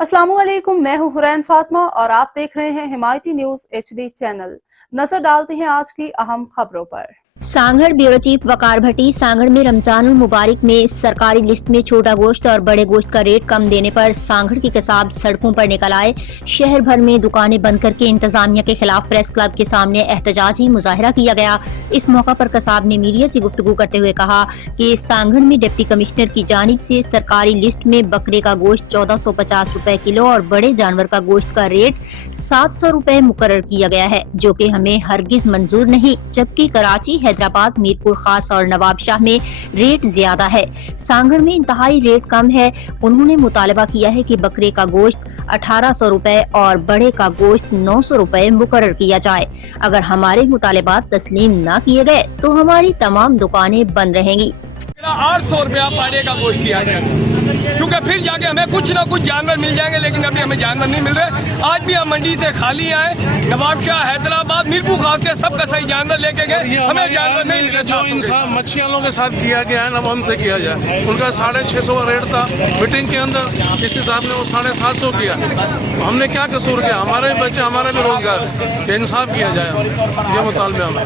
अस्सलाम वालेकुम, मैं हूं हुरैन फातिमा और आप देख रहे हैं हिमायती न्यूज HD चैनल। नजर डालते हैं आज की अहम खबरों पर। सांगड़ ब्यूरो चीफ वकार भट्टी सांगड़ में रमजानुल मुबारक में सरकारी लिस्ट में छोटा गोश्त और बड़े गोश्त का रेट कम देने पर सांगड़ के कसाब सड़कों पर निकल आए। शहर भर में दुकानें बंद करके इंतजामिया के खिलाफ प्रेस क्लब के सामने एहतजाजी मुजाहिरा किया गया। इस मौका पर कसाब ने मीडिया से गुफ्तगू करते हुए कहा कि सांगड़ में डिप्टी कमिश्नर की जानिब से सरकारी लिस्ट में बकरे का गोश्त 1450 रुपए किलो और बड़े जानवर का गोश्त का रेट 700 रुपए मुकर्रर किया गया है, जो कि हमें हरगिज मंजूर नहीं। जबकि कराची, हैदराबाद, मीरपुर खास और नवाबशाह में रेट ज्यादा है, सांगड़ में इंतहाई रेट कम है। उन्होंने मुतालबा किया है कि बकरे का गोश्त 1800 रुपए और बड़े का गोश्त 900 रुपए मुकर्रर किया जाए। अगर हमारे मुतालबात तस्लीम न किए गए तो हमारी तमाम दुकानें बंद रहेंगी। 800 रुपया पाने का गोश्त किया जाए, क्योंकि फिर जाके हमें कुछ ना कुछ जानवर मिल जाएंगे, लेकिन अभी हमें जानवर नहीं मिल रहे। आज भी हम मंडी से खाली आए, नवाबशाह, हैदराबाद, मीरपुर खास के सब कसाई जानवर लेके गए, हमें जानवर नहीं मिले। जो इंसान मच्छी वालों के साथ किया गया है ना, वो हमसे किया जाए। उनका 650 का रेट था मीटिंग के अंदर, इस हिसाब ने वो 750 किया। हमने क्या कसूर किया? हमारे बच्चे, हमारे भी रोजगार, इंसाफ किया जाए, ये मुतालबे हमें।